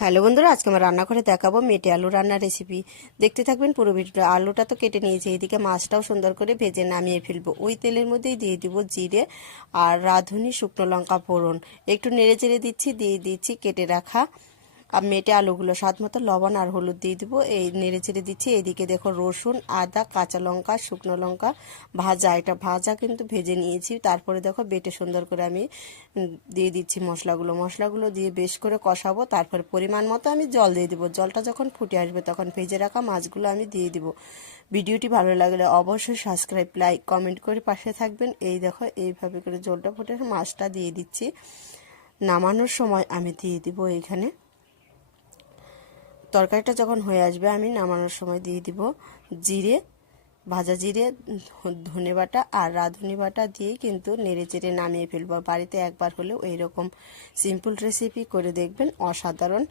Hello বন্ধুরা, আজকে আমরা রান্না করে দেখাবো মেটে আলু রান্নার রেসিপি। দেখতে থাকবেন পুরো ভিডিওটা। আলুটা তো কেটে নিয়েছি, এইদিকে মাছটাও সুন্দর করে ভেজে নামিয়ে ফেলবো। ওই তেলের মধ্যেই দিয়ে দিব জিরে আর রাঁধুনি শুকনো লঙ্কা ফোড়ন, একটু নেড়ে চেড়ে দিচ্ছি, দিয়ে দিচ্ছি কেটে রাখা আর মেটে আলুগুলো, স্বাদ মতো লবণ আর হলুদ দিয়ে দিব। এই নেড়ে চেড়ে দিচ্ছি। এইদিকে দেখো রসুন, আদা, কাঁচা লঙ্কা, শুকনো লঙ্কা ভাজা, এটা ভাজা কিন্তু ভেজে নিয়েছি। তারপরে দেখো বেটে সুন্দর করে আমি দিয়ে দিচ্ছি মশলাগুলো দিয়ে বেশ করে কষাবো। তারপরে পরিমাণ মতো আমি জল দিয়ে দিব। জলটা যখন ফুটে আসবে তখন ভেজে রাখা মাছগুলো আমি দিয়ে দিব। ভিডিওটি ভালো লাগলে অবশ্যই সাবস্ক্রাইব, লাইক, কমেন্ট করে পাশে থাকবেন। এই দেখো এইভাবে করে জলটা ফুটে মাছটা দিয়ে দিচ্ছি। নামানোর সময় আমি দিয়ে দিব এইখানে, তরকারিটা যখন হয়ে আসবে আমি নামানোর সময় দিয়ে দিব জিরে, ভাজা জিরে, ধনে বাটা আর রাঁধুনি বাটা দিয়ে কিন্তু নেড়ে চেড়ে নামিয়ে ফেলবো। বাড়িতে একবার হলেও এইরকম সিম্পল রেসিপি করে দেখবেন, অসাধারণ